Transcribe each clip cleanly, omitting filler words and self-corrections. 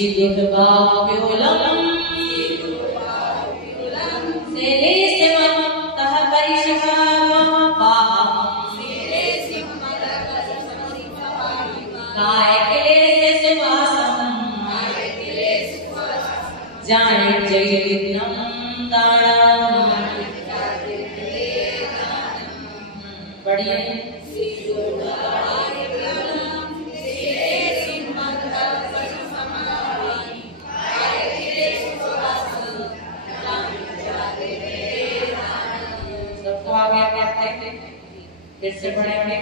शीघ्रवाप्युलम् सेलेसिमतः परिशकामपाहम् कायक्लेशवासम् जाने जयविघ्नं दानम्। बढ़िया सबको आ गया क्या फिर से पढ़ेंगे।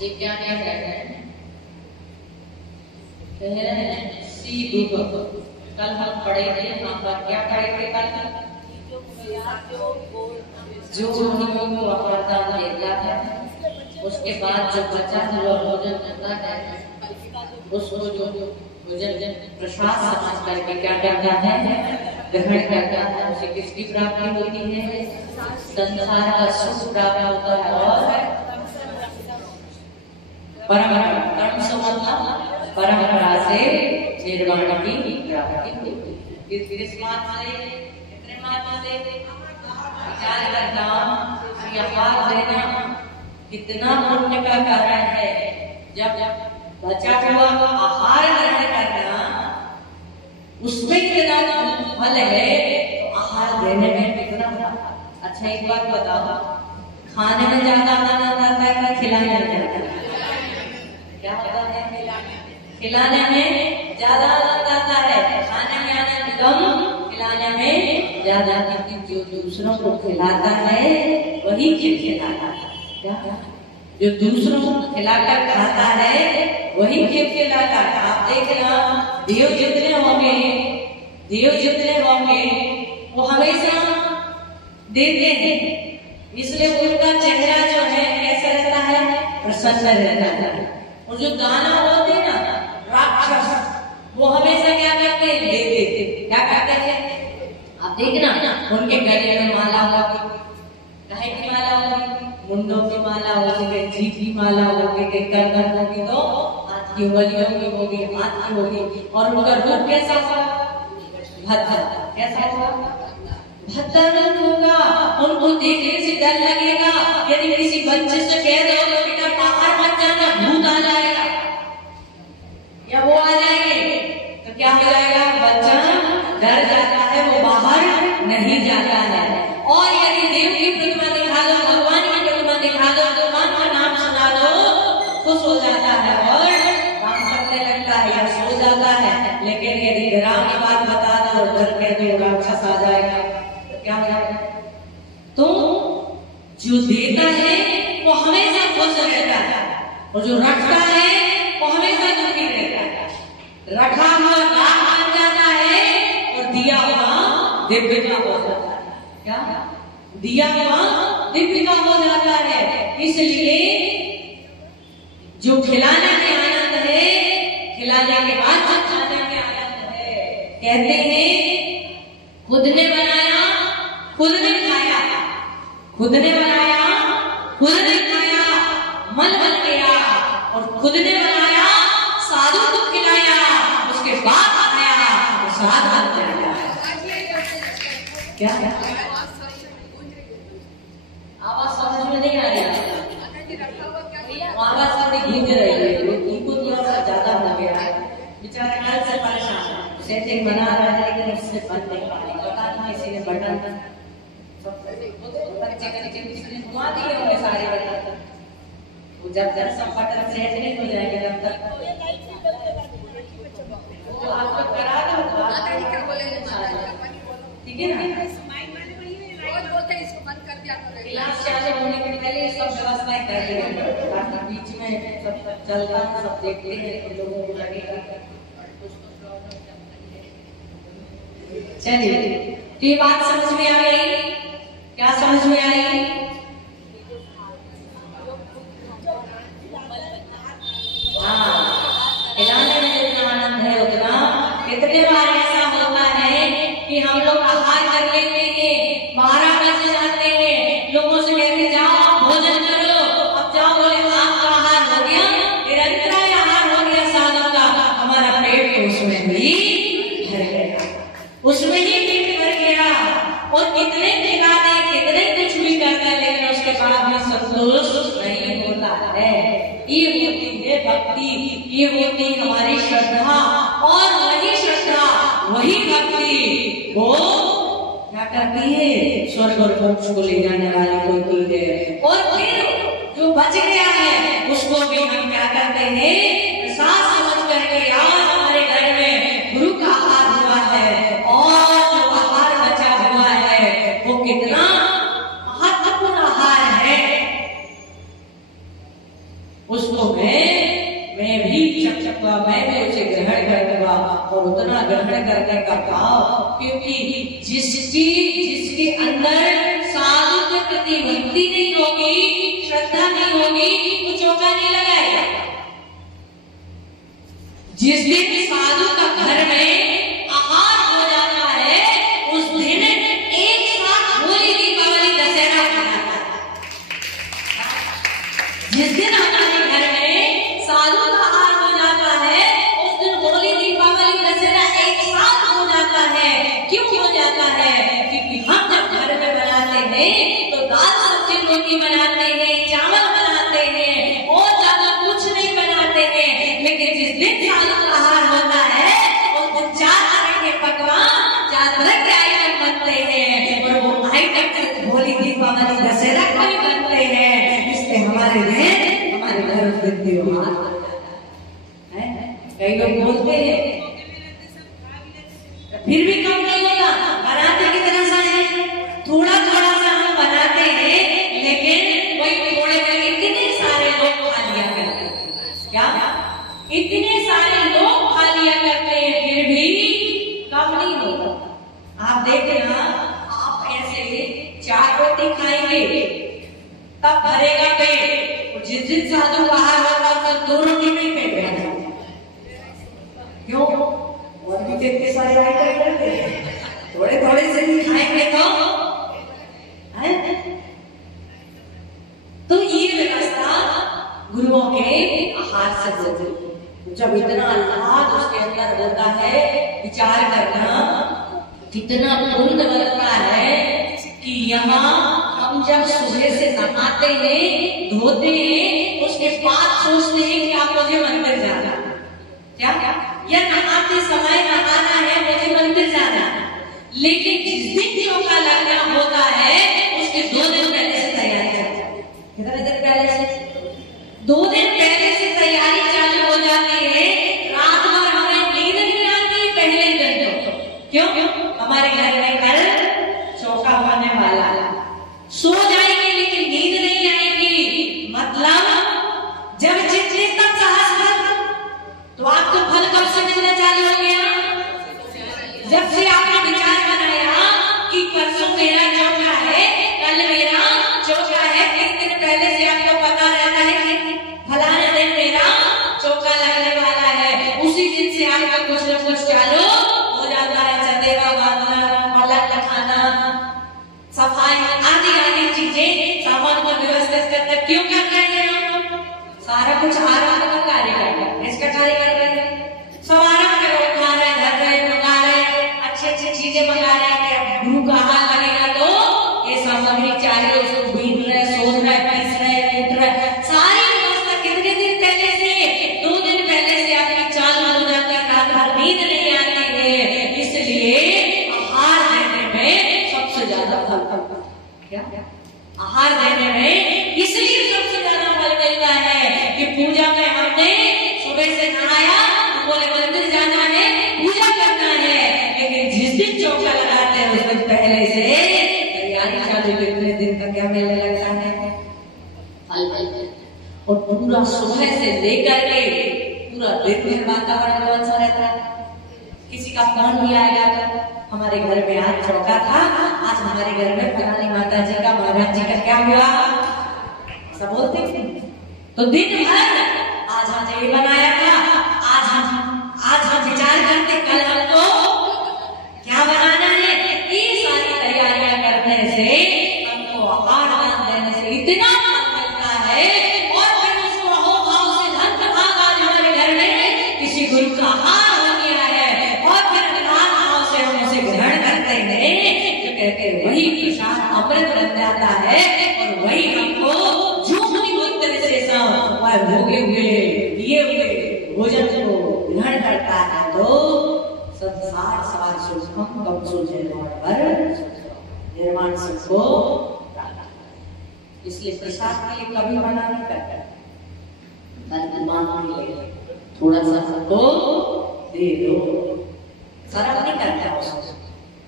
ये क्या क्या कह रहे हैं? कह रहे हैं सी दुख। कल हम पढ़े थे यहाँ पर क्या पढ़े थे कल? जो वरदान देता है उसके बाद जो बचा हुआ भोजन होता है उसको जो भोजन प्रसाद समझ करके क्या करता है? ग्रहण करता है। उसे किसकी प्राप्ति होती है? संसार का सुख प्राप्त होता है और परंपरा कर्म से मतलब परंपरा से निर्वाण की प्राप्ति होती है। किस बात से? कितने बात से विचार करना, आहार देना कितना पुण्य का कारण है। जब बचा हुआ आहार ग्रहण करना उसमें कितना फल है तो आहार देने में कितना। अच्छा एक बात बताओ, खाने में ज्यादा आनंद आता है या खिलाने में ज्यादा? क्या होता है? खिलाने में ज्यादा आनंद आता है, खाने में आनंद कम, खिलाने में ज्यादा। क्योंकि जो दूसरों को खिलाता है वही खिलाता है। क्या? जो दूसरों को खिलाकर खाता है वही खिलाता है। आप देखना देव जितने होंगे वो हमेशा देते हैं, इसलिए उनका चेहरा जो है कैसा रहता है? प्रसन्न रहता है। और जो दानव होते हैं ना, राक्षस, वो हमेशा क्या करते हैं? देते। क्या करते हैं? आप देखना उनके गले में माला होगी, काहे की माला होगी? मुंडों की माला होगी, जीभ की माला होगी, गर्दन होगी, तो हाथ की उंगलियों की होगी, हाथ की होगी। और उनका रूप कैसा होगा? भद्र। कैसा होगा? भद्र रूप होगा। उनको देखने से डर लगेगा। यदि किसी बच्चे से कह दो बेटा बाहर मत जाना, भूत आ जाएगा या वो आ जाएंगे, तो क्या हो जाएगा? बच्चा डर जाता है, वो बाहर नहीं जाता है। और यदि देव की प्रतिमा दिखा दो, भगवान की प्रतिमा दिखा दो, भगवान का नाम सुना दो, खुश हो जाता है और काम करने लगता है या सो जाता है। लेकिन यदि डरावनी बात बता दो और डर के दो, राक्षस आ जाएगा, तो क्या हो जाएगा? तो जो देता है वो हमेशा खुश रहता है और जो रखता है वो हमेशा दुखी रहता है। रखा हुआ राग बन जाता है और दिया हुआ दिव्य का हो जाता है। क्या? दिया हुआ दिव्य का हो जाता है। इसलिए जो खिलाने में आनंद है, खिलाने के बाद जो खाने में आनंद है। कहते हैं खुद ने बनाया खुद ने खाया, खुद ने बनाया खुद ने खाया, मन बन गया। और खुद ने बनाया, साधु को खिलाया, उसके बाद खाया तो स्वाद बन जाएगा। क्या? आवाज समझ में नहीं आ रही? आवाज थोड़ी गूंज रही है, उनको थोड़ा सा ज्यादा हो गया है। बेचारा कल से परेशान है, सेटिंग बना रहा है लेकिन उससे बन नहीं पा रही। पता नहीं किसी ने बटन किसी ने घुमा दिए होंगे सारे बटन। वो जब तक सब बटन सेट नहीं हो जाएंगे तब तक आपको करा दो। ठीक है ना? क्लास चालू होने के पहले सब व्यवस्थाएं कर लेंगे, ताकि बीच में सब चलता है, सब देखते हैं, लोगों को लगेगा। चलिए, तो ये बात समझ में आ गई? क्या समझ में आई? हाँ, खिलाने में जितना आनंद है उतना कितने बार ऐसा ये होती हमारी श्रद्धा, और वही श्रद्धा वही भक्ति वो क्या करती है, स्वर्ग और मोक्ष को ले जाने वाली होती है। और फिर जो बच गया है उसको भी हम क्या करते हैं, प्रसाद समझ करके, आज हमारे घर में गुरु का आहार हुआ है और जो आहार बचा हुआ है वो कितना महत्वपूर्ण आहार है, उसको मैं भी चखूंगा, मैं भी उसे ग्रहण करूंगा, और उतना ग्रहण करने का भाव, क्योंकि जिसके अंदर साधु के प्रति भक्ति नहीं होगी, श्रद्धा नहीं होगी, तो चौका नहीं लगाएगा। जिस दिन साधु का घर में आहार हो जाता है उस दिन एक साथ होली, दीपावली, दशहरा मनाता है। जिस दिन हमारे घर में साधु का आहार हो जाता है उस दिन होली, दीपावली, दशहरा एक साथ हो जाता है। क्यों हो जाता है? क्योंकि हम जब घर में बनाते हैं तो दाल सब्जी रोटी बनाते हैं, चावल बनाते हैं, और ज्यादा कुछ नहीं बनाते हैं। लेकिन जिस दिन साधु का आहार होता है उस दिन 4 तरह के पकवान, 4 तरह के आइटम बनते हैं, और वो आइटम होली, दीपावली, दशहरा को भी बनते हैं। इसलिए हमारे घर उस दिन त्योहार है। कई लोग बोलते हैं फिर भी कम नहीं होता, बनाते कितना सा है, थोड़ा थोड़ा सा हम बनाते हैं, लेकिन वही थोड़े में इतने सारे लोग खा लिया करते हैं। क्या इतने सारे लोग खा लिया करते हैं, फिर भी कम नहीं होता। आप देखना, आप ऐसे 4 रोटी खाएंगे तब भरेगा पेट, और जिस दिन साधु बाहर होगा तो 2 रोटी में ही पेट भर जाएगा। क्यों? और भी इतने सारे आइटम करते हैं, थोड़े थोड़े से भी खाएंगे तो ये व्यवस्था गुरुओं के आहार से होती। जब इतना लाभ उसके अंदर होता है, विचार करना कितना पुण्य बनता है कि यहाँ हम जब सुबह से नहाते हैं, धोते हैं, उसके बाद सोचते हैं कि आप मुझे मंदिर जाना, क्या या नहाते समय नहाना है, मुझे मंदिर जाना। लेकिन जिस दिन चौका लगना होता है उसके 2 दिन पहले से तैयारी चल जाती है। कितने दिन पहले से? 2 दिन पहले से तैयारी चालू हो जाती है। रात भर हमें नींद नहीं आती पहले दिन तो। क्यों? हमारे घर में कल चौका होने वाला है। सो जाएंगे लेकिन नींद नहीं आएगी। मतलब जब जितने तक साहस तो आपको फल कब से मिलना चालू हो गया? जब से आपने विचार बनाया कि परसों मेरा चौका है, कल मेरा चौका है, 1 दिन पहले से आपको पता रहता है कि फलाने दिन मेरा चौका लगने वाला है। उसी दिन से आपका कुछ न कुछ चालू हो जाता है। चंदेवा बांधना, पलक रखाना, सफाई आदि आदि चीजें, सामान को व्यवस्थित करना। क्यों कर रहे हैं? सारा कुछ आराम का कार्य कर रहे हैं, इसका कार्य कर रहे हैं। सब आराम करो, खा रहे, घर रहे, मंगा रहे, अच्छी चीजें मंगा रहे हैं। गुरु का हाल लगेगा तो ये सामग्री चाहिए, उसको बीन रहे, सोच रहे, पीस रहे, कूट रहे, सारी व्यवस्था कितने दिन पहले से? 2 दिन पहले से आपकी चाल हो जाती है। रात भर नींद नहीं आती है। इसलिए आहार देने में सबसे ज्यादा फल मिलता है। क्या आहार देने में इसलिए सबसे ज्यादा फल मिलता है कि पूजा में हमने सुबह से नहाया, बोले मंदिर जाना है, पूजा करना है, लेकिन जिस दिन चौका लगाते हैं उस दिन पहले से तैयारी चालू। कितने दिन तक क्या मेले लगता है? फल। और पूरा सुबह से लेकर के पूरा दिन में वातावरण कौन सा रहता है? किसी का फोन भी आएगा तो हमारे घर में आज चौका था, आज हमारे घर में फलानी माता जी का, महाराज जी का क्या हुआ, सब बोलते थे। तो दिन भर आज हमने ये बनाया था, आज हम विचार करते कल हमको क्या बनाना है। ये सारी तैयारियां करने से, हमको आहार देने से इतना फल मिलता है। और फिर उसको अहोभाव से धन प्रभाव आज हमारे घर में किसी गुरु का आहार हो गया है, और फिर भाव से हम उसे ग्रहण करते हैं, तो कहते हैं वही प्रसाद अमृत बन जाता है। और वही हमको झूठी बुद्धि से भोगे हुए, दिए हुए, वो भोजन को ग्रहण करता है तो संसार सार सुखम कम सोचे निर्माण सुख को, इसलिए प्रसाद के लिए कभी मना नहीं करता, थोड़ा सा हमको दे दो, शर्म नहीं करता उसको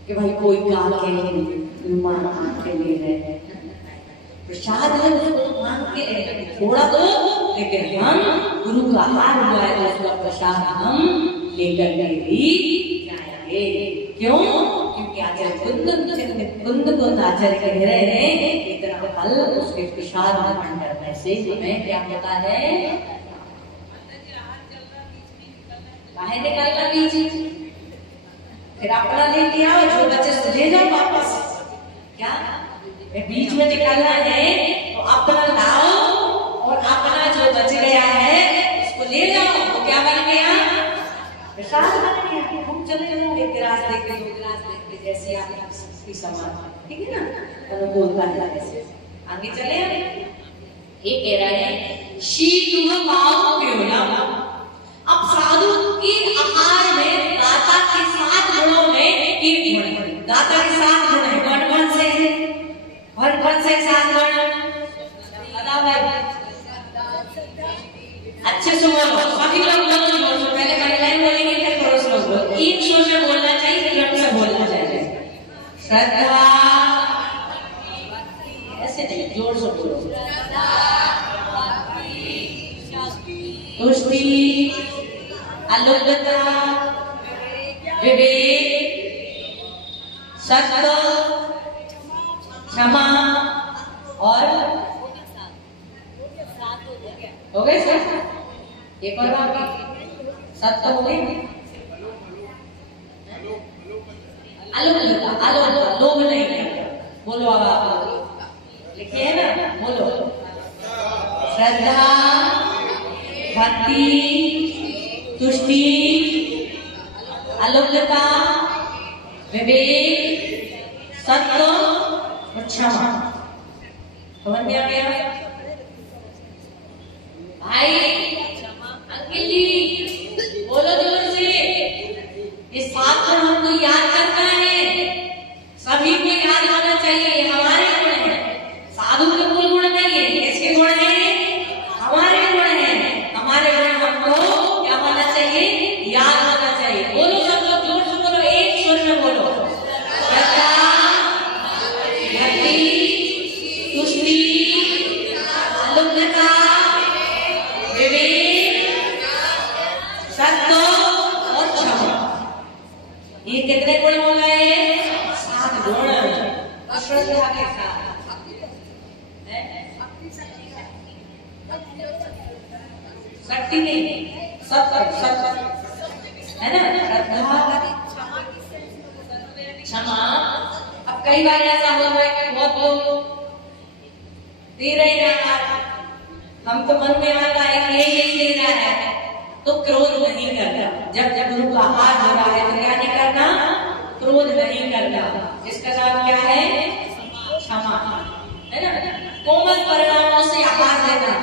कि भाई कोई काम के लिए है, प्रसाद है उसको मांग के थोड़ा दो, लेकिन हम गुरु का हार हुआ है तो उसका प्रसाद हम लेकर के भी जाएंगे। क्यों? क्योंकि आचार्य कुंद आचार्य कह रहे हैं इतना फल उसके प्रसाद ग्रहण करने से हमें क्या होता है, बाहर निकालना बीच, फिर अपना ले लिया और जो बचे सो ले जाओ वापस, क्या बीच में निकालना है तो अपना लाओ और अपना जो बच गया है उसको ले जाओ, वो क्या बन गया, प्रसाद बन गया। हम चले जाओ एक गिलास देके दो गिलास देके जैसे आपकी समान, ठीक है ना, अनुकूलता है ऐसे आगे चले। ये कह रहा है शीतुह पाव प्योला। अब साधु के आहार में दाता के 7 गुणों में एक गुण, दाता के 7 गुण है, कौन से हैं? कौन से 7 गुण बताओ भाई, अच्छे से बोलो, सभी लोग बोलो, पहले महिलाएं बोलेंगे फिर पुरुष लोग, एक शोर से बोलना चाहिए, दृढ़ से बोलना चाहिए। श्रद्धा, ऐसे नहीं, जोर से बोलो, तुष्टि, अलुप्तता, विवेक, सत्य, क्षमा और हो गए सर, एक और बाकी 7 तो हो गए। अलुप्तता, लोभ नहीं करता, बोलो अब आप लिखिए ना, बोलो श्रद्धा, भक्ति, तुष्टि, अलुप्तता, विवेक, सत्य और क्षमा। समझ में आ गया भाई? अंकिल जी बोलो जोर से, इस बात को हमको याद करना है, सभी को याद होना चाहिए, हमारे गुण है, साधु के कोई गुण नहीं है, इसके गुण है, हमारे गुण है, हमारे गुण हमको क्या होना चाहिए, याद होना चाहिए। बोलो सब लोग जोर से बोलो, एक सुर में बोलो, ये कितने गुण हो गए? 7 गुण। अश्रद्धा के साथ शक्ति नहीं, सत्य है ना, श्रद्धा, क्षमा। अब कई बार ऐसा हो रहा है कि बहुत लोग दे रहे हैं, हमको मन में आता है कि ये दे रहा है तो क्रोध नहीं करना। जब गुरु का हाथ हो रहा है तो क्या नहीं करना, क्रोध नहीं करना। इसका नाम क्या है, क्षमा, है ना। कोमल परिणामों से आहार देना,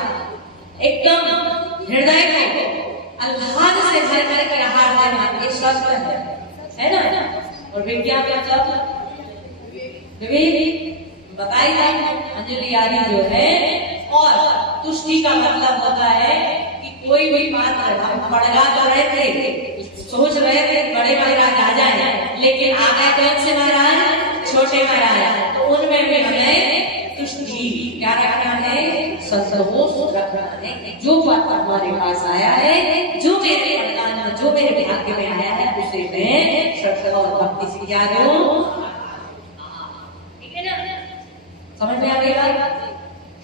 एकदम हृदय को आह्लाद से भर करके आहार देना, ये शस्त्र है ना। और विज्ञान मतलब विवेक बताई जाए, अंजलि आदि जो है। और तुष्टि का मतलब होता है कोई भी बात हम बड़गा तो रहे थे, सोच रहे थे बड़े महाराज आ जाए, लेकिन आ गए कौन से महाराज, छोटे महाराज, तो उनमें भी हमें तुष्टि क्या रखना है, संतोष रखना है। जो बात हमारे पास आया है, जो मेरे वरदान में, जो मेरे भाग्य में आया है, उसे मैं श्रद्धा और भक्ति से क्या दूं, ठीक है ना। समझ में आ गई बात?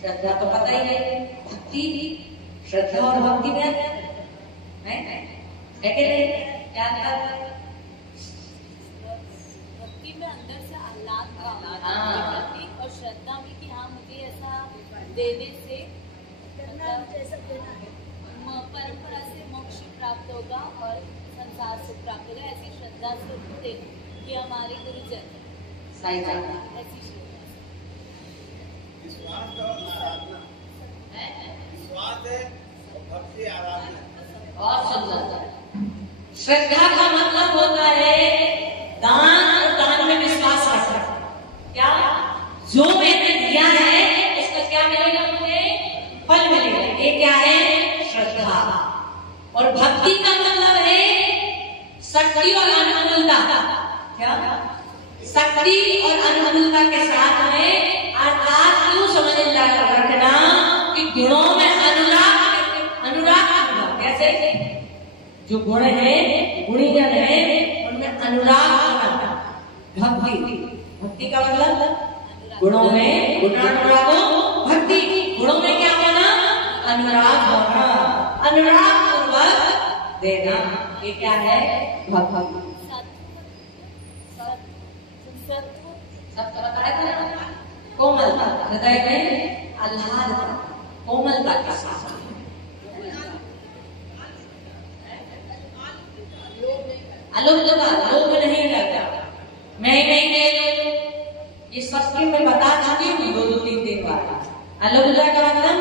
श्रद्धा तो पता ही है, भक्ति, श्रद्धा और भक्ति में है क्या भक्ति में अंदर से आह्लाद और श्रद्धा में कि हाँ मुझे ऐसा देने से परंपरा से मोक्ष प्राप्त होगा और संसार से प्राप्त होगा, ऐसी श्रद्धा से उनको देना कि हमारे गुरुजन ऐसी विश्वास है, भक्ति, आराधना बहुत सुंदर। श्रद्धा का मतलब होता है दान, और दान में विश्वास रखना। क्या? जो मैंने दिया है उसका क्या मिलेगा? मुझे फल मिलेगा। ये क्या है? श्रद्धा। और भक्ति का मतलब है शक्ति और अनुकूलता। क्या? शक्ति और अनुकूलता के साथ में, अर्थात यूं समझ रखना कि गुणों में अनुराग। कैसे? जो गुण है, गुणीजन है, उनमें अनुराग। भक्ति का मतलब गुणों में गुणानुरागो भक्ति। गुणों में क्या होना? अनुराग होना, अनुराग पूर्वक देना। ये क्या है? भक्ति। सत्य बताया था ना? कोमलता, हृदय में आह्लादता, कोमलता के साथ। अलोभता, लोभ नहीं करता। मैं नहीं दे ये सबके मैं बता चुकी हूँ 2-3 बार। अलोभता का मतलब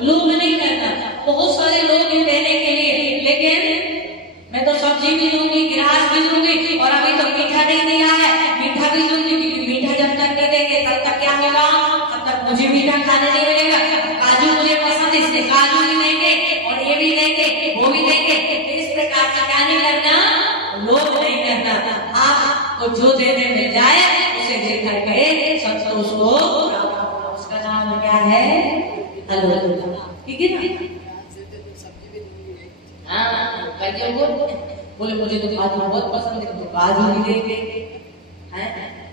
लोभ नहीं करना। बहुत सारे लोग हैं देने के लिए, लेकिन मैं तो सब्जी भी दूंगी, गिलास भी दूंगी, और अभी तो मीठा नहीं दिया है, मीठा भी दूंगी, क्योंकि मीठा जब तक नहीं देंगे तब तक क्या होगा? तब तक मुझे मीठा खाने नहीं मिलेगा। काजू मुझे पसंद, इसलिए काजू भी देंगे, और ये भी देंगे, वो भी देंगे। इस प्रकार से क्या नहीं करना? लोभ नहीं करना। आपको जो देने मिल जाए उसे देकर के संतोष को, उसका नाम क्या है? अलोभता। ठीक है ना? हाँ, कईयों को बोले मुझे तो काजू बहुत पसंद है, तो काजू भी देंगे।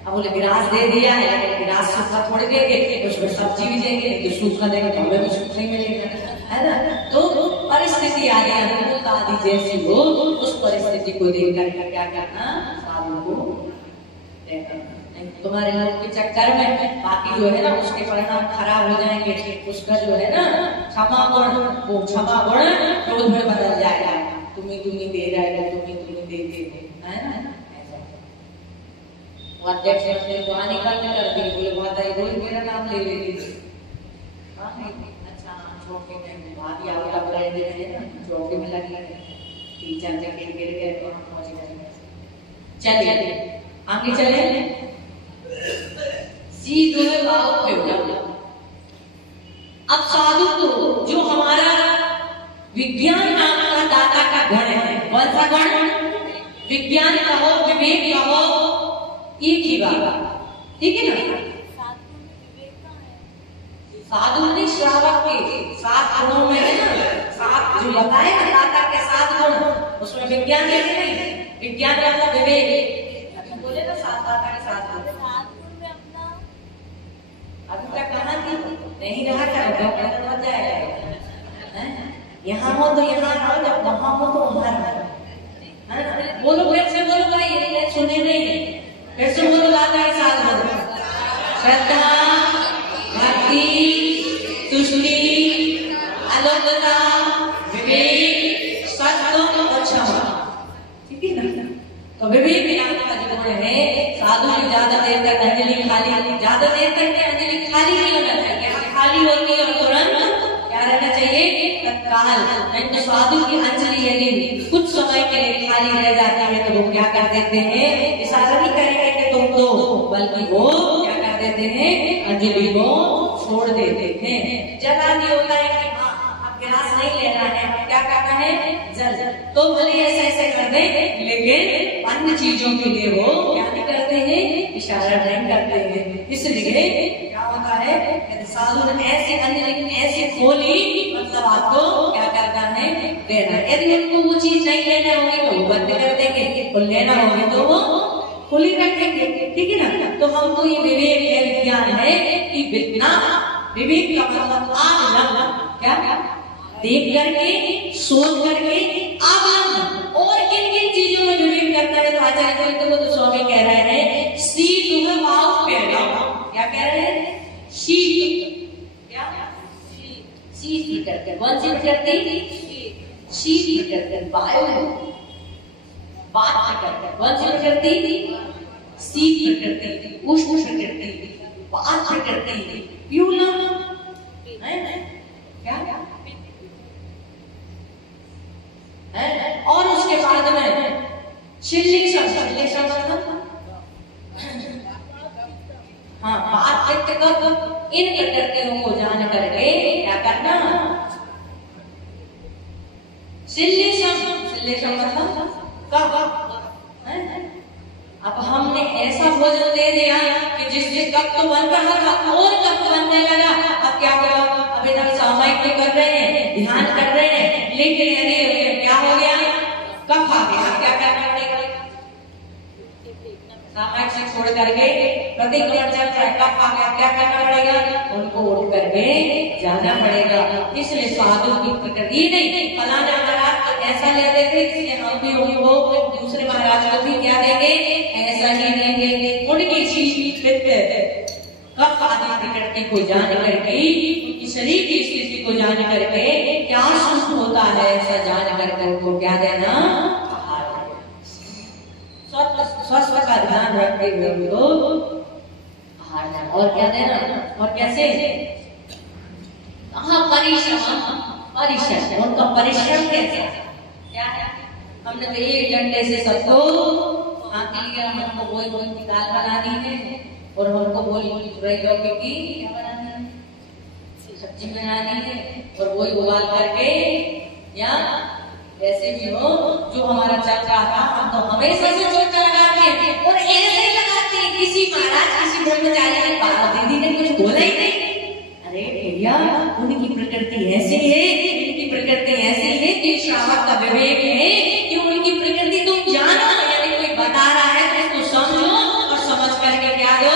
अब बोले गिलास दे दिया है, गिलास सूखा थोड़ी देंगे, उसमें सब्जी भी देंगे, तो सूखा देंगे तो हमें भी सूखा ही मिलेगा, है ना? तो परिस्थिति आदि अनुकूलता आदि जैसी हो, उस परिस्थिति को देखकर क्या करना? साधु को देना। तुम्हारे लोग के चक्कर में बाकी जो है ना उसके परिणाम खराब हो जाएंगे। उसका जो है ना क्षमा गुण, वो क्षमा गुण क्रोध में बदल जाएगा। तुम्हें दे रहा है, तुम्हें दे, है ना? वो अध्यक्ष ने दुआनी करने लगती है, बोले माता ये रोज मेरा नाम ले लेती थी। अच्छा, चौके में भाभी आवला बुलाए दे रहे हैं ना, चौके में लगी 3-4 जगह गिर गए तो हम पहुंच गए। चलिए आगे चले। सीधे भाव पे अब साधु तो जो हमारा विज्ञान नाम का दाता का गण है, कौन सा गण? विज्ञान कहो, विवेक कहो, एक ही बात। ठीक है ना? साधु ने श्रावक के 7 गुणों में है ना, 7 जो बताए ना दाता के 7 गुण, उसमें विज्ञान है कि नहीं? विज्ञान का मतलब विवेक। अभी बोले ना 7 दाता के 7 गुण। अभी तक कहाँ थी? नहीं रहा करो, मत जाएगा। यहाँ हो तो यहाँ रहो, जब वहाँ हो तो वहाँ रहो। बोलो फिर से, बोलो भाई, ये सुने नहीं? फिर से बोलो दाता के 7 गुण। श्रद्धा, भक्ति, तुष्टि, अलोभता, विवेक, सत्व और क्षमा। ठीक है ना? तो विवेक नाम का जो गुण है, साधु की ज्यादा देर तक अंजलि खाली, ज्यादा देर तक अंजलि खाली नहीं होना चाहिए। खाली होती है और तुरंत क्या रहना चाहिए? तत्काल। नहीं तो साधु की अंजलि यदि कुछ समय के लिए खाली रह जाती है तो वो क्या कर देते हैं? इशारा नहीं करेंगे कि तुम दो, बल्कि वो क्या कर देते हैं? अंजलि को छोड़ देते हैं। जला नहीं होता है कि हाँ अब गिलास नहीं लेना है, क्या करना है? जल। तो भले ऐसे कर दे, लेकिन अन्य चीजों के लिए वो क्या नहीं करते हैं? इशारा नहीं करते हैं। इसलिए क्या होता है? साधु ने ऐसी अंजलि ऐसी खोली, मतलब आपको क्या करना है? देना। यदि उनको वो चीज नहीं लेना होगी तो वो बंद कर देंगे, और लेना होगी तो वो खुली रखेंगे। ठीक है ना? तो हमको ये विवेक है, विज्ञान है कि विवेक का मतलब आगमन, क्या देख करके, सोच करके आगमन। और किन किन चीजों में विवेक करता है? तो आचार्य तो स्वामी कह रहे हैं शीत भाव पेड़ा। क्या कह रहे हैं? शीत। क्या? शीत प्रकृति। कौन सी प्रकृति? शीत प्रकृति। वायु बात प्रकृति। कौन सी प्रकृति? शीत प्रकृति, उष्ण प्रकृति, बात प्रकृति, प्यूलम। क्या? है। और उसके बाद में शिल्लेशम मतलब हाँ, बात व्यक्त कर इन प्रकृतियों को जान करके क्या करना, शिल्लेशम मतलब अब हमने ऐसा भोजन दे दिया कि जिससे कप तो बन रहा था और कप बनने लगा। अब क्या करो, अब इधर सामायिक तो कर रहे हैं, ध्यान कर रहे हैं, लेकिन अरे क्या हो गया, कप आ गया। क्या करना पड़ेगा, सामायिक से छोड़ करके प्रतिक्रमण चल रहा है, कप आ गया, क्या करना पड़ेगा, उनको उठ करके जाना पड़ेगा। इसलिए साधु की प्रकृति नहीं, फलाना महाराज तो ऐसा लेते थे, इसलिए हम भी उनको दूसरे महाराज को भी क्या देंगे, ऐसा ही देंगे। उनकी कप आदि प्रकृति को जान करके, उनकी शरीर की स्थिति को जान करके क्या सुख होता है, ऐसा जान करके उनको क्या देना, स्वस्थ का ध्यान रखते हुए उनको आहार देना। और क्या देना, और कैसे, परिश्रम, उनका परिश्रम कैसे, क्या है, हमने तो 1 घंटे से सबको आके लिया, हमको वही की दाल बनानी है और हमको वही लौकी की क्या बनानी है, सब्जी बनानी है, और वही उबाल करके या वैसे भी हो जो हमारा चल रहा था, हम तो हमेशा से चोट लगाते हैं और ऐसे ही लगाते हैं। किसी महाराज किसी ब्रह्मचारी ने दीदी ने कुछ बोला ही नहीं, अरे भैया उनकी प्रकृति ऐसी है, उनकी प्रकृति ऐसी है कि श्रावक का विवेक है कि उनकी प्रकृति तुम जानो, यानी कोई बता रहा है तो उसको समझो और समझ करके क्या दो,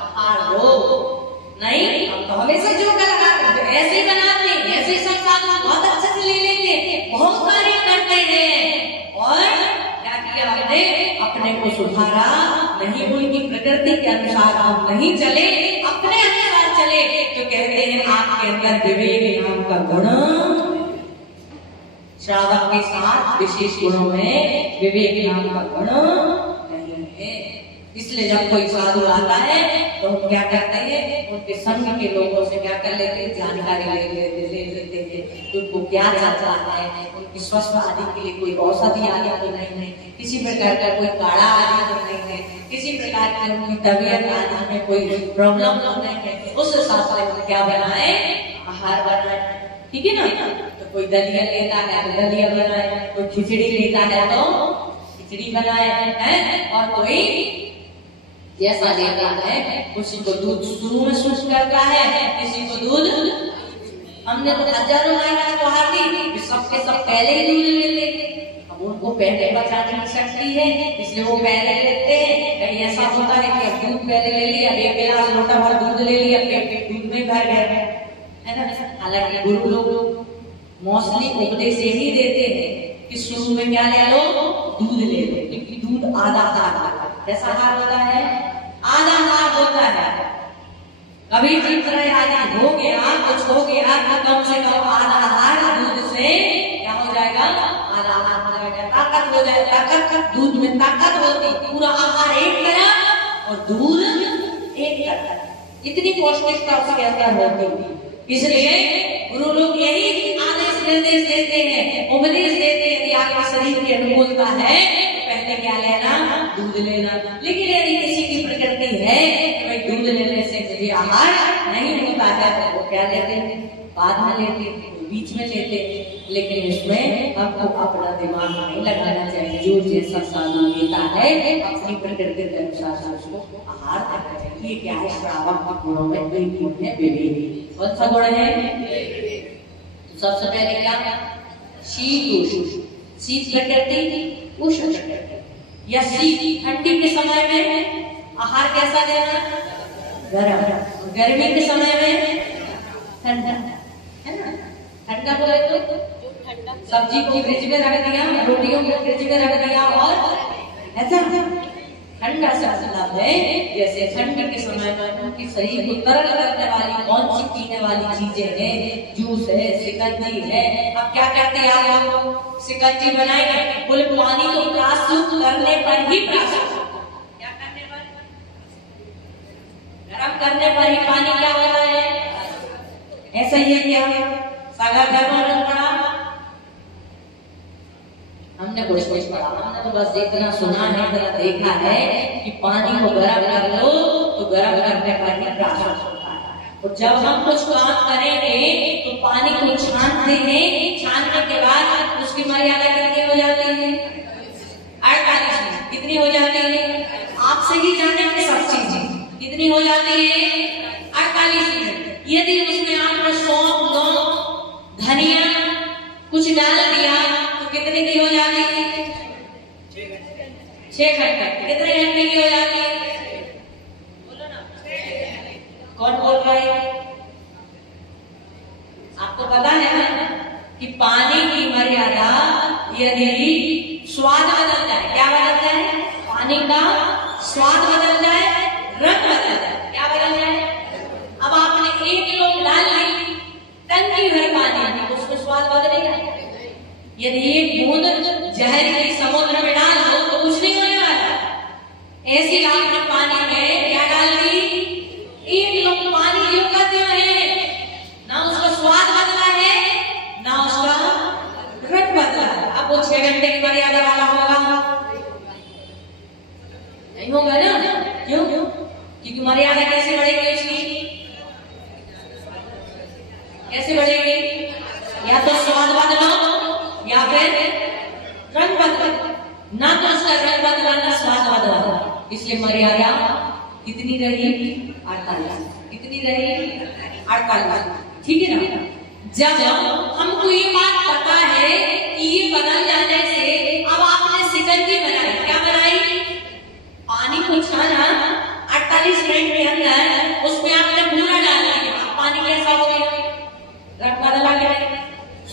आहार दो। नहीं, हम तो हमेशा जो लगाते ऐसे ही बनाते हैं, ऐसे ही संसार बहुत अच्छे से ले लेते हैं, बहुत कार्य करते हैं, और क्या किया हमने, अपने को सुधारा नहीं, उनकी प्रकृति के अनुसार हम नहीं चले, अपने अनुसार चले तो कहते हैं आपके अंदर विवेक नाम का गुण, श्रावक के साथ विशेष गुणों में विवेक नाम का गुण नहीं है। इसलिए जब कोई साधु आता है तो हम क्या करते हैं, उनके संग के लोगों से क्या कर लेते हैं, जानकारी ले लेते हैं, उनको क्या चलता है, उनकी स्वस्थ आदि के लिए कोई औषधि आदि तो नहीं है, किसी प्रकार का कोई काढ़ा आदि तो नहीं है, किसी प्रकार की उनकी तबीयत आदि में कोई प्रॉब्लम तो नहीं है, उस हिसाब से हम क्या बनाए, आहार बनाए, ठीक है ना। तो कोई दलिया लेता है तो दलिया बनाए, कोई खिचड़ी लेता है तो खिचड़ी बनाए हैं, और कोई जैसा लेता है, किसी को दूध शुरू में शुरू करता है, किसी को दूध, हमने तो हजारों महाराज को हार दी, सबके सब पहले ही दूध ले लेते, अब उनको पहले बचाने की शक्ति है इसलिए वो पहले लेते हैं। कहीं ऐसा होता है कि अब दूध पहले ले लिया, 1 गिलास लोटा भर दूध ले लिया, पेट दूध में भर गया है ना। हालांकि गुरु लोग मोस्टली उपदेश यही देते हैं कि शुरू में क्या ले लो, दूध ले लो, क्योंकि दूध आधा आहार जैसा आहार होता है, आधा आहार होता है। कभी तरह आदि हो गया, कुछ हो गया तो कम से कम आधा आहार दूध से क्या हो जाएगा, आधा आहार हो जाएगा, ताकत हो जाए, ताकत दूध में ताकत होती, पूरा आहार एक तरफ और दूध एक तरफ, इतनी पौष्टिकता उसके अंदर होती। इसलिए गुरु लोग यही आदेश निर्देश देते हैं, उपदेश देते हैं कि आपके शरीर की अनुकूलता है पहले क्या लेना, दूध लेना। लेकिन यदि किसी की प्रकृति है तो भाई दूध लेने से मुझे आहार नहीं होता है तो वो क्या लेते हैं, बाद में लेते, बीच में लेते। लेकिन इसमें आपको अपना दिमाग नहीं लगाना चाहिए, जो जैसा साधु लेता है अपनी प्रकृति के अनुसार उसको आहार देना चाहिए। क्या है, श्रावक के गुणों में एक गुण है विवेक। कौन सा गुण है, सबसे पहले क्या, शीत उष्ण, शीत प्रकृति, उष्ण प्रकृति। या शीत ठंडी के समय में आहार कैसा देना, गर्म, गर्मी के समय में ठंडा, है ना। ठंडा बोले तो सब्जी को फ्रिज में रख दिया, रोटियों को फ्रिज में रख दिया, और ऐसा ठंडा से मतलब है जैसे ठंडी के समय में उनके शरीर को तरल करने वाली कौन सी पीने वाली चीजें हैं, जूस है, शिकंजी है। अब क्या करते हैं आप लोग, शिकंजी बनाएंगे, बोले पानी तो प्राशुद्ध करने पर ही प्राशुद्ध, क्या करने पर, गर्म करने पर ही पानी क्या होता है, ऐसा ही है क्या, सागर गर्म पड़ा हमने कुछ पढ़ा, हमने तो बस इतना सुना है, इतना देखा है कि पानी को गर्म कर लो तो गर्म करने पर ही प्राशुद्ध होता है। और जब हम कुछ काम करेंगे तो पानी को छानते हैं, छानने के बाद उसकी मर्यादा कितनी हो जाती है? 48 मिनट। कितनी हो जाती है? आपसे ही जानेंगे सब चीजें। कितनी हो जाती है? 48 मिनट। यदि उसमें आपने सौंफ, लौंग, धनिया कुछ डाल दिया तो कितने की हो जाती है? 6 घंटे। कितने घंटे की हो जाती है? बोलो ना। कौन बोल रहा है? आपको पता है ना कि पानी की मर्यादा यदि स्वाद बदल जाए, क्या बदल जाए? पानी का स्वाद बदल जाए, रंग बदल जाए, क्या बदल जाए? अब आपने 1 लोग डाल ली टंकी भर पानी, तो उसमें स्वाद बदलेगा। यदि 1 बूंद जहर की समुद्र में डाल दो तो कुछ नहीं होने वाला। ऐसी आपने पानी में क्या डाल दी? 1 लोग पानी जो कहते हैं, ना उसका स्वाद बदला है ना उसका रंग बदला है। अब वो 6 घंटे की मर्यादा वाला होगा? नहीं होगा ना। क्यों? क्योंकि मर्यादा कैसे बढ़ेगी उसकी? कैसे बढ़ेगी? या तो स्वाद बदलो या फिर रंग बदलो, ना तो उसका रंग बदला ना स्वाद बदला। इसलिए मर्यादा कितनी रही? 48। कितनी रही? 48। ठीक है ना। जब हमको ये बात पता है कि ये बदल जाने से, अब आपने शिकंजी बनाई, क्या बनाई? पानी को छाना, 48 मिनट के अंदर उसमें आपने बूरा डाल दिया, पानी कैसा हो गया? रंग बदला क्या है?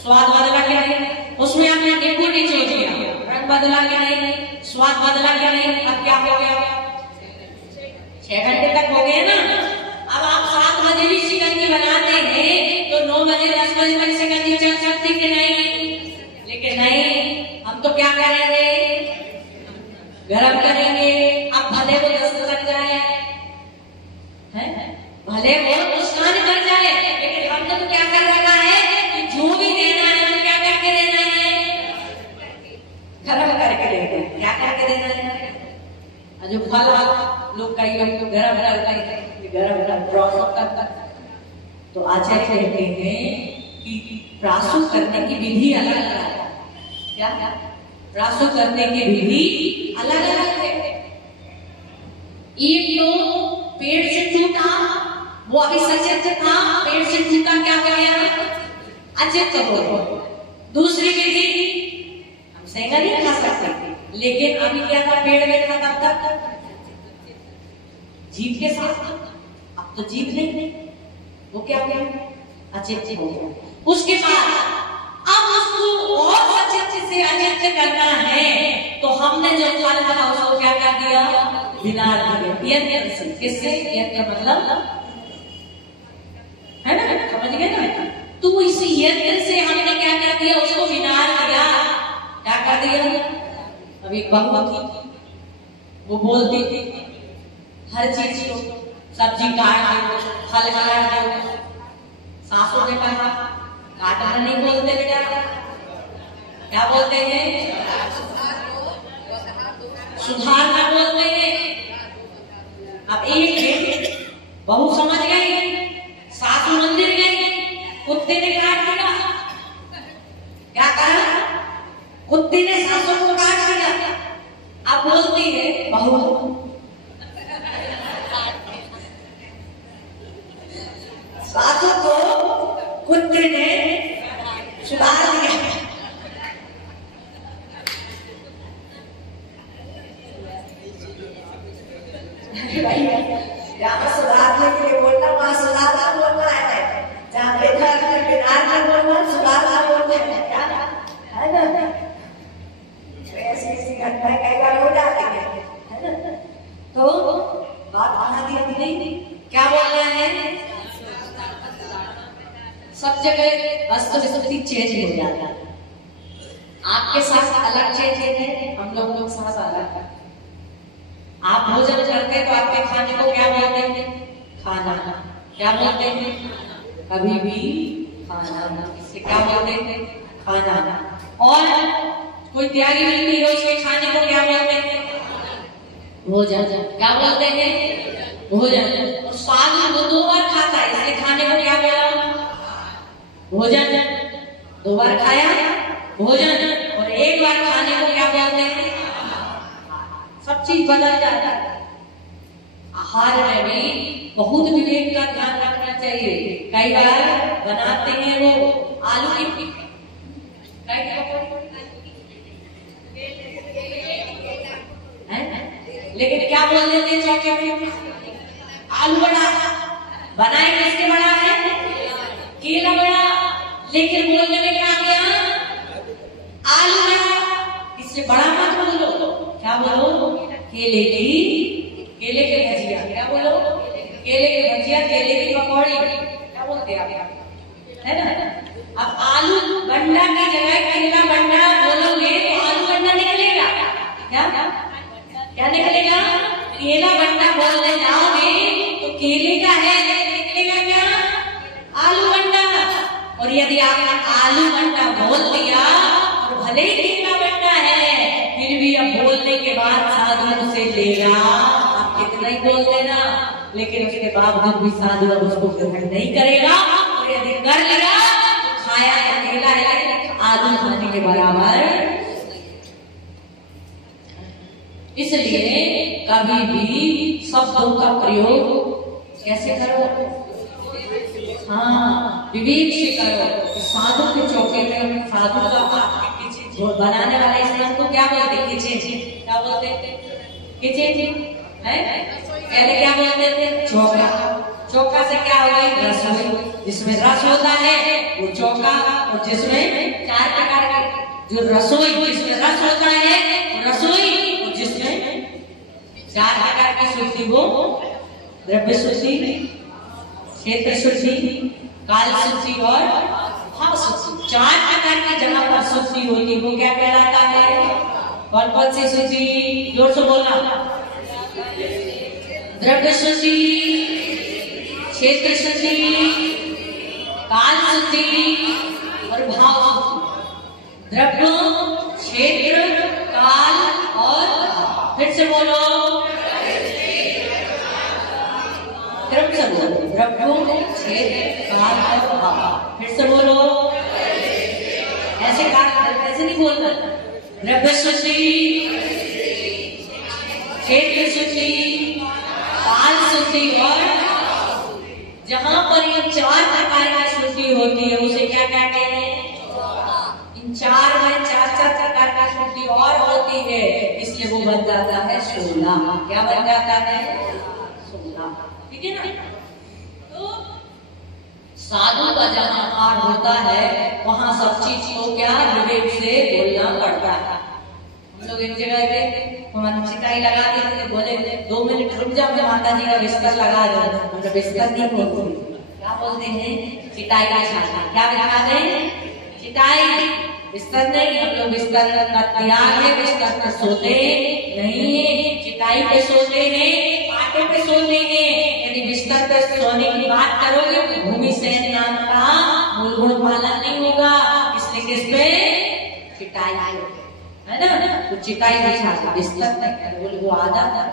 स्वाद बदला क्या है? उसमें आपने नींबू निचोड़ दिया, रंग बदला क्या है? स्वाद बदला क्या है? अब क्या हो गया? 6 घंटे तक हो गए ना। अब आप 7 बजे भी शिकंजी बनाते हैं तो 9 बजे 10 बजे तक शिकंजी चल सकती कि नहीं? लेकिन नहीं, हम तो क्या करेंगे? गरम करेंगे। अब भले वो दस्त लग जाए, भले वो नुकसान कर जाए, लेकिन हमने तो क्या कर रखा है कि जो भी देना है तो क्या करके देना है? गरम करके देना है। क्या करके देना है? जो फल लोग कई लोग गरम करते हैं, गरम प्रोसेस करता। तो आचार्य कहते हैं कि प्राशुद्ध करने की विधि अलग अलग है। क्या? प्राशुद्ध करने की विधि अलग अलग है। एक तो पेड़ से टूटा, वो अभी सचित्र था, पेड़ से टूटा, क्या हो गया? अचित्र हो गया। दूसरी विधि, हम सेंगा नहीं खा सकते, लेकिन अभी क्या था? पेड़ में था तब तक जीभ के साथ, अब तो जीभ नहीं, वो क्या हो गया? अचित्र हो गया। उसके बाद अब उसको और अचित्र से अचित्र करना है तो हमने जो फल था उसको क्या कर दिया? विनार दिया। यंत्र से। किससे? यंत्र मतलब है ना, समझ गए ना। तो इस यंत्र से हमने क्या कर दिया? उसको विनार दिया। क्या कर दिया? अभी बहू थी, वो बोलती थी हर चीज को, सब्जी काट दो, फल काट दो। सासू ने कहा काटना नहीं बोलते बेटा, क्या बोलते हैं? सुधारना बोलते हैं। अब एक बहू समझ गई, सासू मंदिर गई, कुत्ते ने काट दिया। क्या कहा? कुत्ते ने सासू को काट दिया। अब बोलती है बहू सासू को कुत्ते ने सुधार दिया। यहाँ सुधारने के लिए बोलना, वहाँ सुधारना बोलना है। जहाँ बेकार बोलना, सुधारना बोलना है ना। ऐसी घटना कई बार हो जाती है। तो बात बना दी अपनी, क्या बोलना है? सब जगह वस्तुस्थिति चेंज हो जाता है। आपके साथ अलग चेंज है, हम लोगों के साथ अलग है। आप भोजन करते तो आपके खाने को क्या बोलते हैं? खाना। क्या बोलते हैं? कभी भी खाना। इससे क्या बोलते हैं? खाना। और कोई त्यागी व्यक्ति है उसके खाने को क्या बोलते हैं? भोजन। क्या बोलते हैं? भोजन। और साधु वो 2 बार खाता है इसके खाने को क्या बोला? भोजन। 2 बार खाया भोजन, और 1 बार खाने को क्या बोलते हैं? सब चीज बदल जाता है। आहार में भी बहुत विवेक का ध्यान रखना चाहिए। कई बार बनाते हैं वो आलू की लेकिन क्या बोल देते हैं चौके में? आलू बड़ा। बनाए किसके बड़ा है? केला बड़ा। लेकिन बोलने में क्या किया? आलू बड़ा। इससे बड़ा मत बोलो। क्या बोलो? केले के भजिया। क्या बोलो? केले के भजिया, केले की पकौड़ी। क्या बोलते हैं आप? है ना? अब आलू बंडा की जगह केला बंडा बोलोगे तो आलू बंडा निकलेगा। क्या निकलेगा? केला बंडा बोलने जाओगे तो केले का है, निकलेगा क्या? आलू बंडा। और यदि आपने आलू बंडा बोल दिया और भले ही केला बंडा है, फिर भी अब बोलने के बाद साधु से लेगा। आप कितना ही बोल देना, लेकिन उसके बावजूद भी साधु अब उसको ग्रहण नहीं करेगा। और यदि कर लेगा तो खाया केला है, आलू खाने के बराबर। इसलिए कभी भी शब्दों का प्रयोग कैसे करो? हाँ, विवेक से करो। साधु के चौके में साधु का आपके पीछे बनाने वाले इंसान को क्या बोलते? किचन। क्या बोलते? किचन है। पहले क्या बोलते थे? चौका। चौका से क्या हो गई? रसोई। जिसमें रस होता है वो चौका, और जिसमें 4 प्रकार के जो रसोई जिसमें रस होता है वो रसोई, और जिसमें 4 प्रकार की शुद्धि वो द्रव्य शुद्धि, क्षेत्र शुद्धि, काल शुद्धि और भाव शुद्धि। 4 प्रकार की जगह पर शुद्धि होती है वो क्या कहलाता है? कौन कौन सी शुद्धि? जोर से बोलना। द्रव्य शुद्धि, क्षेत्र शुद्धि, काल शुद्धि और भाव शुद्धि। द्रव्य, क्षेत्र, काल और फिर से बोलो, क्रम से बोलो। द्रव्य, क्षेत्र, काल और भाव। फिर से बोलो। ऐसे नहीं बोलना। द्रव्य शुद्धि, क्षेत्र शुद्धि, काल शुद्धि और जहां पर ये 4 प्रकार की शुद्धि होती है उसे क्या कहते हैं? इन 4 में 4 प्रकार की शुद्धि और होती है, इसलिए वो बन जाता है 16। क्या बन जाता है? 16। ठीक है ना? तो साधु का जहां आहार होता है वहां सब चीज को क्या विवेक से बोलना पड़ता है। हम लोग एक जगह गए, हमारी चिटाई लगा दी थी, बोले 2 मिनट रुक जाओ, माता जी का बिस्तर लगा दो। मतलब बिस्तर नहीं बोलते, क्या बोलते हैं? चिटाई का छाता। क्या लगा दें? चिटाई। बिस्तर नहीं, हम लोग बिस्तर का त्याग है, बिस्तर पर सोते नहीं है, चिटाई पे सोते हैं, पाटे पे सोते हैं। यदि बिस्तर पर सोने की बात करोगे तो भूमि सेन नाम का मूल गुण पालन नहीं होगा, इसलिए किस पे? चिटाई है ना? तो चिटाई बिछा बिस्तर तक बोले वो आधा था।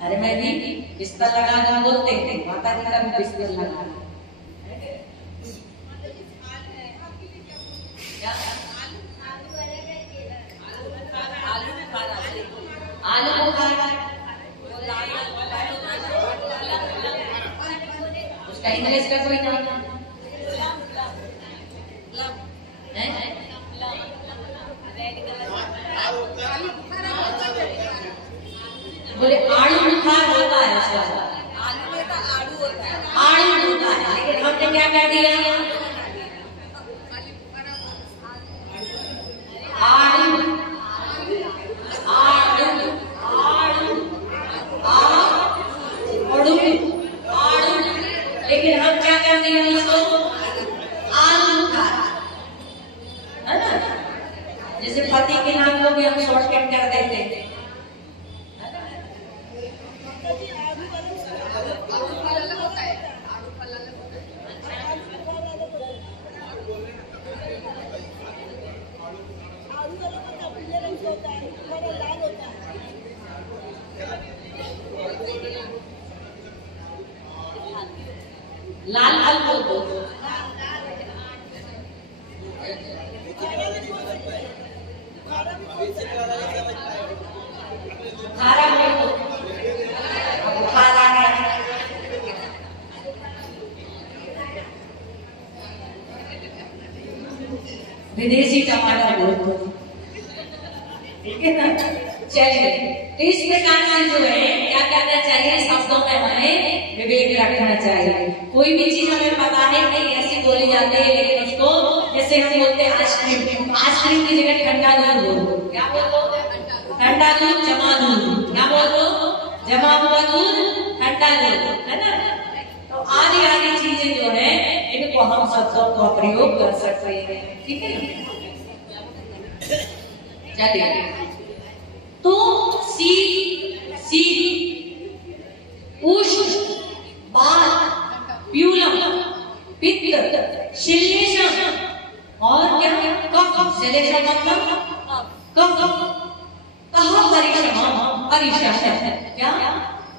घर में भी बिस्तर लगाना बोलते थे, माता जी का भी बिस्तर लगाना। आलू बुखारा उसका इंग्लिश का कोई नाम है? बोले आलू बुखार होता है उसका। आलू में तो आलू होता है, आलू होता है, लेकिन हमने क्या कर दिया? आलू आलू आलू आलू आलू, लेकिन हम क्या कर दिए उसको? आलू बुखार, है ना? जैसे पति के नाम को भी हम शॉर्टकट कर देते हैं। दाल बोल दो। खारा बोल दो। खारा है। विदेशी टमाटर बोल दो। ठीक है ना? चलिए, तो इस प्रकार से जो है क्या करना चाहिए, शब्दों में हमें विवेक रखना चाहिए। कोई भी चीज हमें पता है नहीं ऐसी बोली जाती है, लेकिन उसको जैसे हम बोलते हैं आइसक्रीम, आइसक्रीम की जगह ठंडा दूध बोलो। क्या बोलो? ठंडा दूध, जमा दूध। क्या बोलो? जमा हुआ दूध, ठंडा दूध, है ना? तो आदि आदि चीजें जो है इनको हम शब्दों का प्रयोग कर सकते हैं। ठीक है ना? चलिए, तो सी सी उष्ण, बात, प्यूलम, पित्त, श्लेषम और क्या कफ। श्लेषम मतलब कफ। कहा परिश्रम, परिश्रम क्या?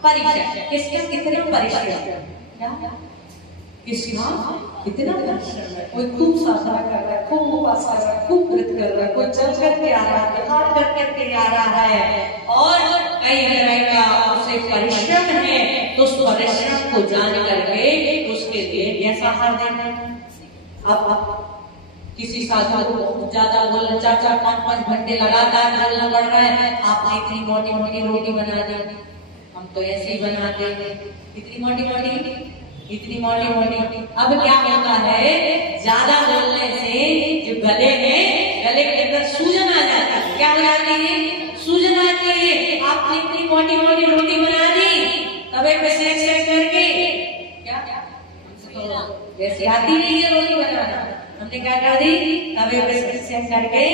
परिश्रम। किसका कितना परिश्रम? क्या? किसका कितना परिश्रम है? कोई खूब साधना कर रहा है, खूब उपास कर रहा है, खूब व्रत कर रहा है, कोई चल करके आ रहा है, बिहार कर करके आ रहा है और कई तरह का उसे परिश्रम है, तो उस परिश्रम को जान करके उसके लिए कैसा हार देना है। अब किसी साधु को ज्यादा बोलना, 4-4, 5-5 घंटे लगातार बोलना पड़ रहा है, आपने इतनी मोटी मोटी रोटी बना दी, हम तो ऐसे ही बनाते हैं, इतनी मोटी मोटी, इतनी मोटी मोटी। अब क्या होता है, ज्यादा बोलने से जो गले में, गले के अंदर सूजन आ जाती है। क्या हो जाती है? सूजन आती है। आपने इतनी मोटी मोटी रोटी बना दी, तवे पे सेक सेक करके, क्या जैसे आती नहीं है रोटी बनाना, हमने क्या कर दी, तवे पे सेक करके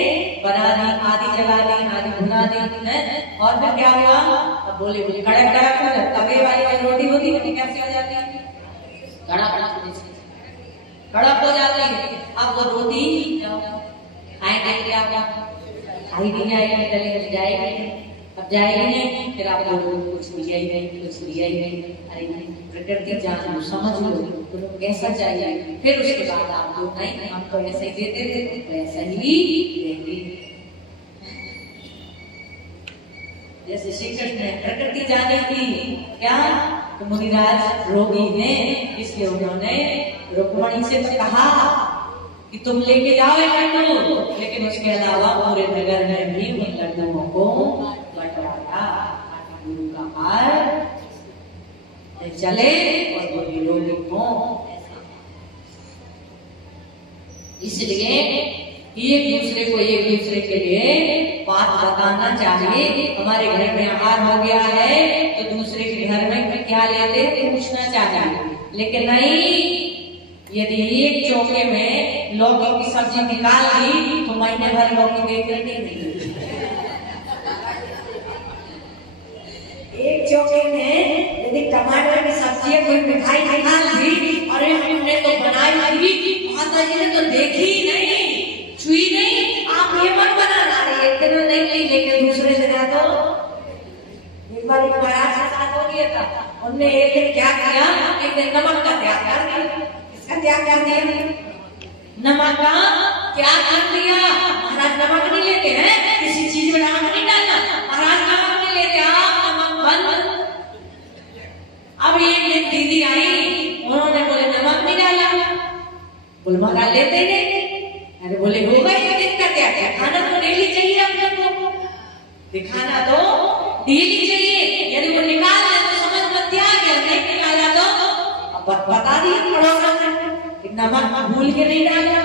बना दी, आधी जला दी, आधी भुना दी है। और फिर क्या हुआ, अब बोले बोले कड़क कड़क हो जाता, तवे वाली रोटी होती है कैसे हो जाती है, कड़क हो जाती है। अब वो रोटी खाएंगे क्या, खाई नहीं जाएगी, गले में जाएगी नहीं। अब जाएगी नहीं, फिर आप लोग कुछ लिया ही नहीं, कुछ लिया ही नहीं। अरे नहीं, प्रकृति जान लो, समझ लो तो कैसा चाहिए। फिर उसके बाद आप लोग नहीं, हम तो ऐसे ही देते थे, तो ऐसा ही देंगे। जैसे श्री कृष्ण ने प्रकृति जानी थी क्या, तो मुनिराज रोगी ने, इसलिए उन्होंने रुक्मणी से तो कहा कि तुम लेके जाओ लड्डू, लेकिन उसके अलावा पूरे नगर में भी उन लड्डुओं को बंटवाया। गुरु का हार चले और वो रोगी को, इसलिए एक दूसरे को एक दूसरे के लिए बात बताना चाहिए। हमारे घर में आहार हो गया है तो दूसरे के घर में क्या लेते पूछना चाहिए, लेकिन नहीं, यदि एक चौके में लौकी की सब्जी निकाल दी तो महीने भर लौकी देखने नहीं मिलेगी। एक चौके में यदि टमाटर की सब्जी कोई मिठाई निकाल दी, अरे हमने तो बनाई थी, माता जी ने तो देखी नहीं, छुई नहीं, आप ये मत बनाना। एक दिन नहीं ली, लेकिन दूसरे दिन तो एक बार महाराज के साथ हो गया था, उनने एक दिन क्या किया, एक दिन नमक का त्याग कर दिया। इसका त्याग कर दिया, नमक का त्याग कर दिया। महाराज नमक नहीं लेते हैं, किसी चीज में नमक नहीं डालना, महाराज नमक नहीं लेते, आप नमक बंद। अब एक दिन दीदी आई, उन्होंने बोले नमक नहीं डाला, बोले महाराज लेते नहीं। अरे बोले हो गई तो दिन का क्या, खाना तो डेली चाहिए अपने को, दिखाना तो डेली चाहिए। यदि वो निकाल दे तो समझ मत त्याग, नहीं निकाला तो बता दिए पड़ोसा ने नमक भूल के नहीं डाला,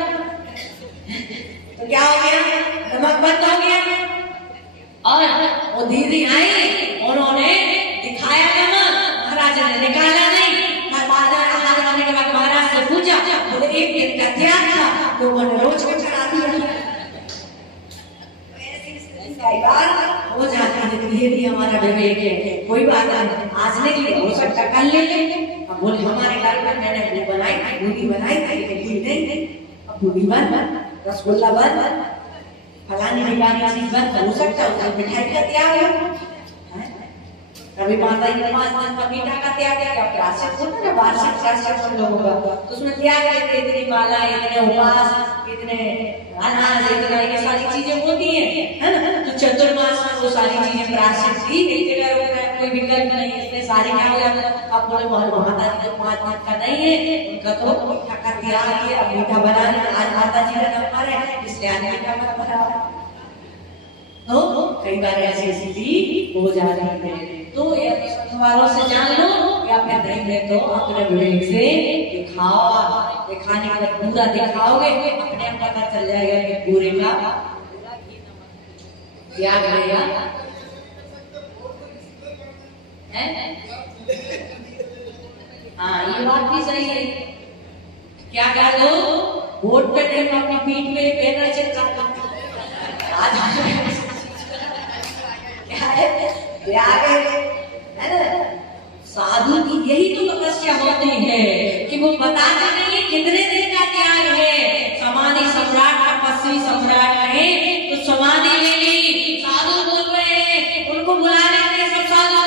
तो क्या हो गया, नमक बंद हो गया। और वो दीदी आई, उन्होंने दिखाया नमक, महाराज ने निकाला नहीं। हाथ आने के बाद महाराज से पूछा, बोले एक दिन का त्याग था तो उन्होंने रोज को चढ़ा दिया। हो जाता है, ये भी हमारा विवेक है, कोई बात नहीं, आज नहीं हो सकता कल ले लेंगे। अब बोले हमारे घर पर मैंने वो बनाई थी, बूढ़ी बनाई थी, लेकिन बूढ़ी नहीं, अब बूढ़ी बंद, रसगुल्ला बंद, फलानी ढिकानी चीज बंद, हो सकता है मिठाई का त्याग है। कभी माता जी ने 5 दिन का मीठा का त्याग किया, प्रायश्चित होता है ना, वार्षिक प्रायश्चित हम लोगों का, तो उसमें त्याग करके इतनी माला, इतने उपवास, इतने अनाज, इतना ये सारी चीजें होती है ना। तो चतुर्मास में वो सारी चीजें प्रायश्चित की, एक जगह रोक रहे, कोई विकल्प नहीं, इसमें सारे क्या हो गया। अब बोले माता जी तो 5 दिन का नहीं है, उनका तो मीठा का त्याग किया, मीठा बनाने आज माता जी का नंबर है, इसलिए आज मीठा मत बनाओ। तो कई बार ऐसी स्थिति हो जाती है। तो ये वालों से जान लो, या फिर नहीं है तो अपने विवेक से दिखाओ, दिखाने के बाद पूरा दिखाओगे, अपने आप पता चल जाएगा कि पूरे का त्याग रहेगा। हाँ, ये बात भी सही है। क्या कर दो, वोट पे टाइम अपनी पीठ पे बैनर चिपका, क्या है त्याग है ना। साधु की यही तो तपस्या होती है कि वो बताते नहीं कितने दिन का त्याग है। समाधि सम्राट तपस्वी सम्राट है तो समाधि ले ली, साधु बोल रहे हैं, उनको बुला लेते सब साधु,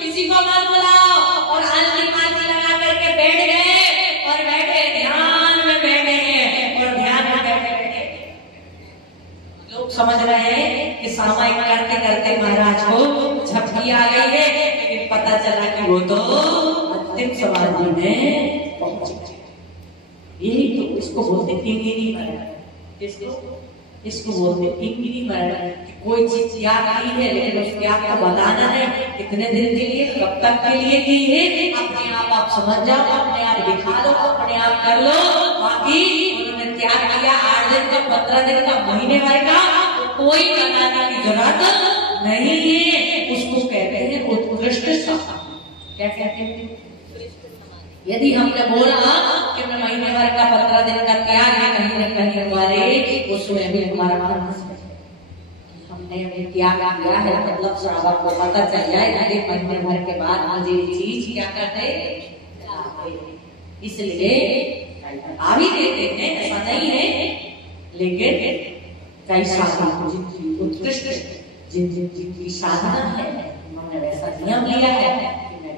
किसी को मत बुलाओ, और आलती पालती लगा करके बैठ गए, और बैठे ध्यान में बैठे हैं, और ध्यान में बैठे लोग समझ रहे हैं कि सामायिक करते करते महाराज को झपकी आ गई है, लेकिन पता चला कि वो तो अंतिम समाधि में पहुंच गए। यही तो इसको बोलते किंगिनी मरण, इसको बोलते किंगिनी मरण। कोई चीज त्याग की है, लेकिन उस त्याग को बताना है कितने दिन के लिए, कब तक के लिए की है, अपने आप समझ जाओ, अपने आप दिखा लो, अपने आप कर लो। बाकी उन्होंने त्याग किया 8 दिन का, 15 दिन का, महीने भर का, कोई बताने की जरूरत नहीं है। उसको कहते हैं उत्कृष्ट समाधि। क्या कहते हैं? यदि हमने बोला कि मैं महीने भर का, 15 दिन का त्याग है, कहीं न कहीं हमारे उसमें भी हमारा हमने भी त्याग किया है, मतलब श्रावक को पता चल जाए कि महीने भर के बाद मुझे ये चीज क्या करते, इसलिए आ भी देते हैं, ऐसा नहीं है। लेकिन कई साधु जिनकी उत्कृष्ट जिनकी साधना है, उन्होंने वैसा नियम लिया है कि मैं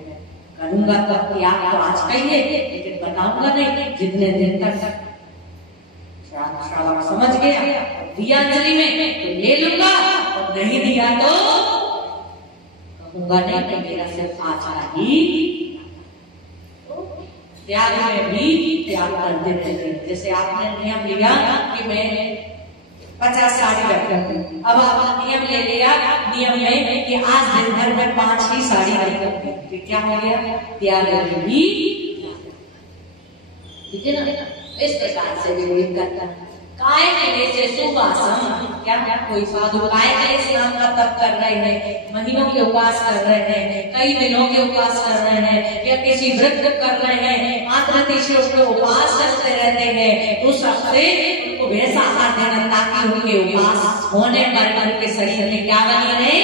करूंगा तो त्याग तो आज का ही है, लेकिन बताऊंगा नहीं, जितने दिन तक श्रावक समझ गया दिया अंजलि में तो ले लूंगा, और नहीं दिया तो कहूंगा नहीं कि मेरा सिर्फ आज ही। त्याग में भी त्याग करते रहते। जैसे आपने नियम लिया कि मैं 50 साड़ी रखूंगी, अब आपने नियम ले लिया नियम में कि आज दिन भर में 5 ही साड़ी रखूंगी, तो क्या हो गया? त्याग में भी, ठीक है ना। इस प्रकार से विवेक करता काय के से सुवासम। क्या कोई साधु काय के स्नान का तप कर रहे हैं, महीनों के उपवास कर रहे हैं, कई दिनों के उपवास कर रहे हैं, या किसी व्रत कर रहे हैं, मात्र तीसरे उसके उपवास करते रहते हैं, तो सबसे उनको वैसा आहार देना ताकि उनके उपवास होने पर उनके शरीर में क्या बनी रहे,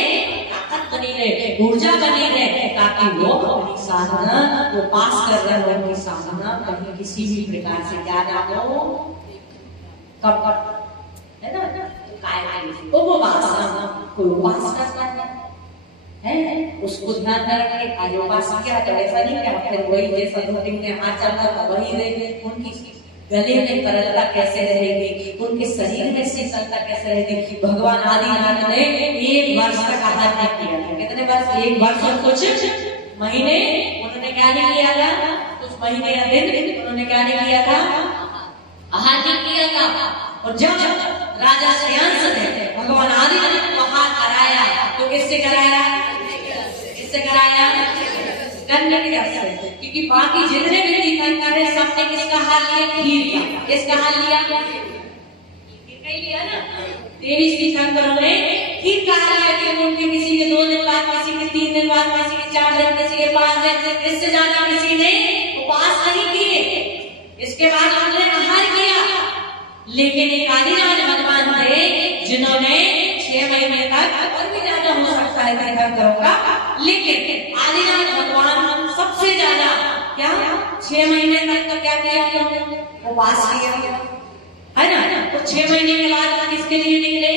ताकत बनी रहे, ऊर्जा बनी रहे, ताकि वो अपनी साधना उपवास कर रहे हो, उनकी साधना कहीं किसी भी प्रकार से क्या ना हो, कब है ना। उपवास कोई उपवास करता है, उसको ध्यान में रखे। आज उपवास किया तो ऐसा नहीं क्या फिर वही जैसा धोती में हाथ चलता था वही रहेगी। उनकी गले में तरलता कैसे रहेगी, उनके शरीर में शीतलता कैसे रहेगी। भगवान आदिनाथ ने 1 वर्ष तक आहार नहीं किया था। कितने वर्ष? 1 वर्ष और कुछ महीने। उन्होंने क्या नहीं किया था? कुछ महीने या दिन उन्होंने क्या नहीं किया था? आहार नहीं किया था। और जब राजा श्रेयांस ने भगवान आदिनाथ को आहार कराया तो किससे कराया? किससे कराया? कन्या से। क्योंकि बाकी जितने भी तीर्थंकर हैं सबने किसका हाल लिया? खीर का। किसका हाल लिया? खीर का ही लिया ना। 23 तीर्थंकरों ने खीर का हाल लिया। कि उनके किसी के 2 दिन बाद, किसी के 3 दिन बाद, किसी के 4 दिन, किसी के 5 दिन, इससे ज्यादा किसी ने उपवास नहीं किए। इसके बाद उन्होंने आहार किया। लेकिन एक आदिनाथ भगवान थे जिन्होंने 6 महीने तक, और भी ज्यादा हो सकता है तीर्थंकरों का, लेकिन आदिनाथ भगवान सबसे ज्यादा क्या 6 महीने तक तो क्या किया उन्होंने? उपवास किया है ना। तो 6 महीने के बाद किसके लिए निकले?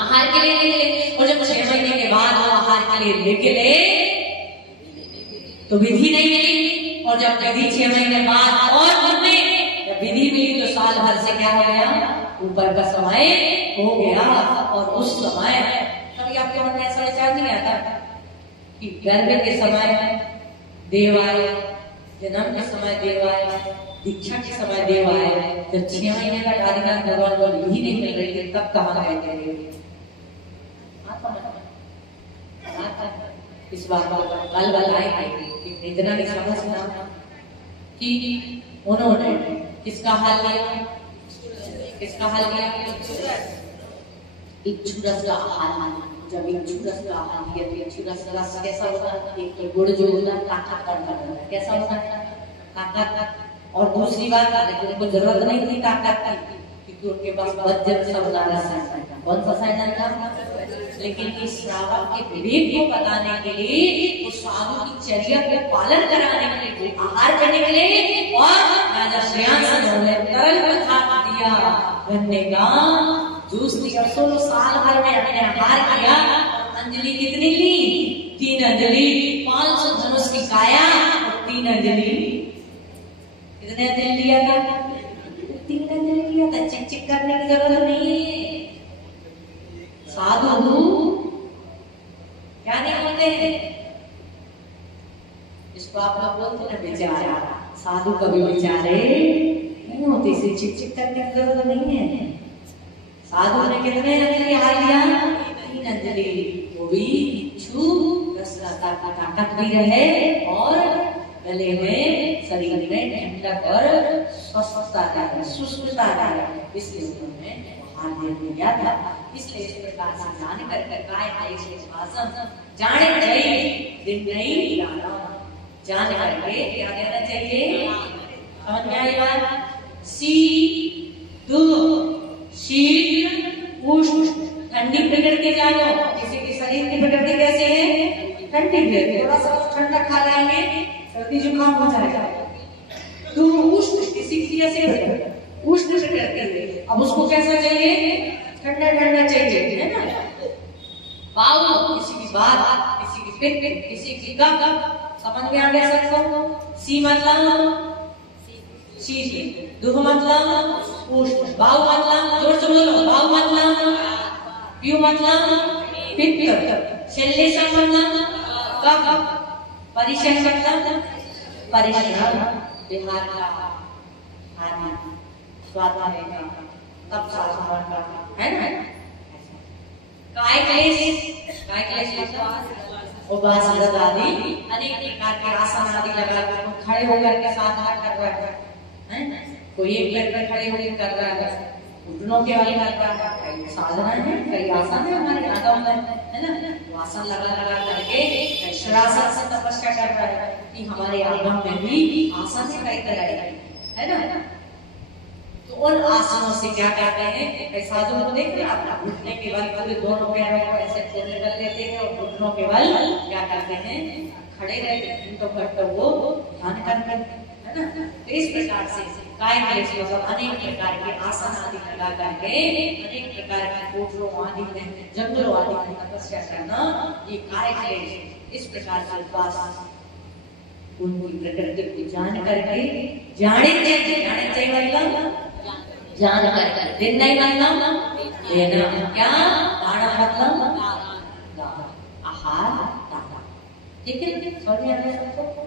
आहार के लिए निकले। और जब 6 महीने के बाद वो आहार के लिए निकले तो विधि नहीं मिली, और जब विधि 6 महीने बाद और में जब विधि मिली तो साल भर से क्या हो गया, ऊपर का समय हो गया। और उस समय कभी आपके मन में ऐसा विचार नहीं आता कि गर्भ के समय देव आए, जन्म के समय देव आए, दीक्षा के समय देव आए, जब 6 महीने का आदिनाथ भगवान को विधि नहीं मिल रही थी तब कहाँ गए थे? इस बात कल बताए इतना भी समझना कि उन्होंने किसका हाल लिया, किसका हाल लिया? इक्षुरस का हाल। जब इक्षुरस का हाल लिया तो इक्षुरस रस कैसा होता है? एक तो गुड़ जो होता है ताकत करता है, कैसा होता है? ताकत। और दूसरी बात उनको जरूरत नहीं थी ताकत की, क्योंकि उनके पास वज्र सबला रसायन था। कौन सा रसायन था? लेकिन इस श्रावक के विवेक को बताने के लिए, उस साधु की चर्या को पालन कराने के लिए, आहार करने के लिए, और राजा श्रेयांस ने तरल पदार्थ दिया, गन्ने का जूस दिया। 16 साल भर में अपने आहार किया। अंजलि कितनी ली? 3 अंजलि। 500 धनुष की काया और 3 अंजलि। कितने अंजलि लिया था? 3 अंजलि लिया था। चिक चिक करने की जरूरत नहीं है। साधु क्या नहीं होते हैं, इसको आप लोग बोलते ना बेचारा। साधु कभी बेचारे नहीं होते, इसे चिक चिक करने की जरूरत नहीं है। साधु ने कितने अंजलि हार लिया? 3 अंजलि। वो भी इच्छु रसलता की ताकत भी रहे और गले में, शरीर में ठंडक और स्वस्थता रहे, सुस्तता रहे, इसलिए उन्होंने हार दिया था। इसलिए इस प्रकार से जाने कर काय आए भाषण जाने चाहिए, दिन नहीं जाना, जान करके क्या देना चाहिए? समझ में आई बात? शीत उष्ण ठंडी प्रकृति जानो। किसी के शरीर की प्रकृति कैसे है? ठंडी है, थोड़ा सा ठंडा खा जाएंगे सर्दी जुकाम हो जाएगा। तो उष्ण किसी की जैसे उष्ण प्रकृति है, अब उसको कैसा चाहिए? ठंडा ठंडा चाहिए, है ना? बाऊ किसी की बात, किसी की पिट, किसी की गप, समझ में आ गया सबको? सी मतलब शीत, दुह मतलब उष्ण, बाऊ मतलब जोर से बोलो, बाऊ मतलब प्यू मतलब पित्त, शल्येषा मतलब कफ, परिशय मतलब परिश्रम, बिहार का हानि, स्वाद का, तब साधन का, है ना? काय क्लेश उपासन आदि अनेक प्रकार के आसन आदि लगा कर खड़े होकर के साधना कर रहा है, कोई एक लगकर खड़े होकर कर रहा है, घुटनों के वाले कर रहा है, कई साधना है, कई आसन है हमारे आगम में, है ना? आसन लगा करके शरासन से तपस्या कर रहा है कि हमारे आगम में भी आसन है कई तरह, है ना? तो उन आसनों से क्या करते हैं? साधु को देख रहे आप, घुटने के बल पूरे दोनों पैरों को ऐसे खोलने कर लेते हैं और घुटनों के बल क्या करते हैं? खड़े रहते हैं, इनको करते वो ध्यान करते हैं, है ना? तो इस प्रकार से काय क्लेश मतलब अनेक प्रकार के आसन आदि लगा करके अनेक प्रकार के कोठरों आदि में, जंगलों आदि में तपस्या करना, ये काय क्लेश। इस प्रकार से उपासना उनकी प्रकृति को जान करके, जाने चाहिए मतलब जान कर, दिन नहीं मतलब लेना, क्या दाना मतलब आहार दाना, ठीक है? समझ में आ गया सबको?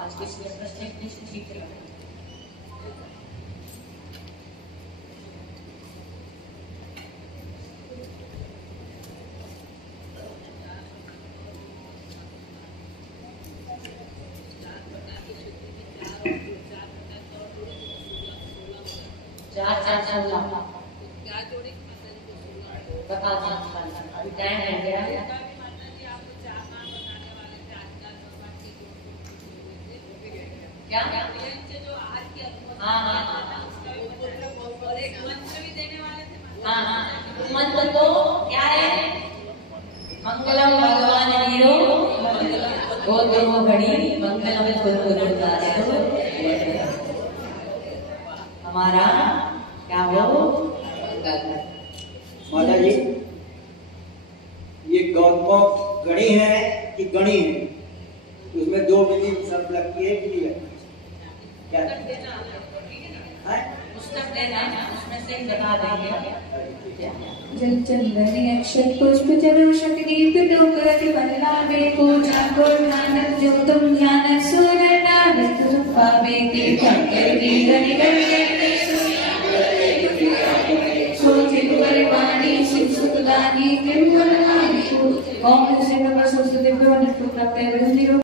आज के इसमें प्रश्न ठीक है। चार बता अभी टाइम हो गया है। क्या? हाँ, मंत्र तो क्या है? मंगलम भगवान वीरो गोत्रो घड़ी मंगलम गुरुदासो, हमारा क्या हो? माता जी मोक्ष गणी है कि गणी है? उसमें दो विधि सब लगती है कि नहीं लगती? क्या पुस्तक देना, उसमें से बता देंगे। जल चंदनी अक्षत पुष्प चरण शक्ति पिटोकरति वल्लाभे पूजा को ध्यान जो तुम ध्यान सूर्य नाम तुम पावे ते कंकर वीरनि गणे सोचित परिवाणी शिव सुखदानी किम वरदानी ओम श्री नमः सरस्वती भगवान प्रत्यय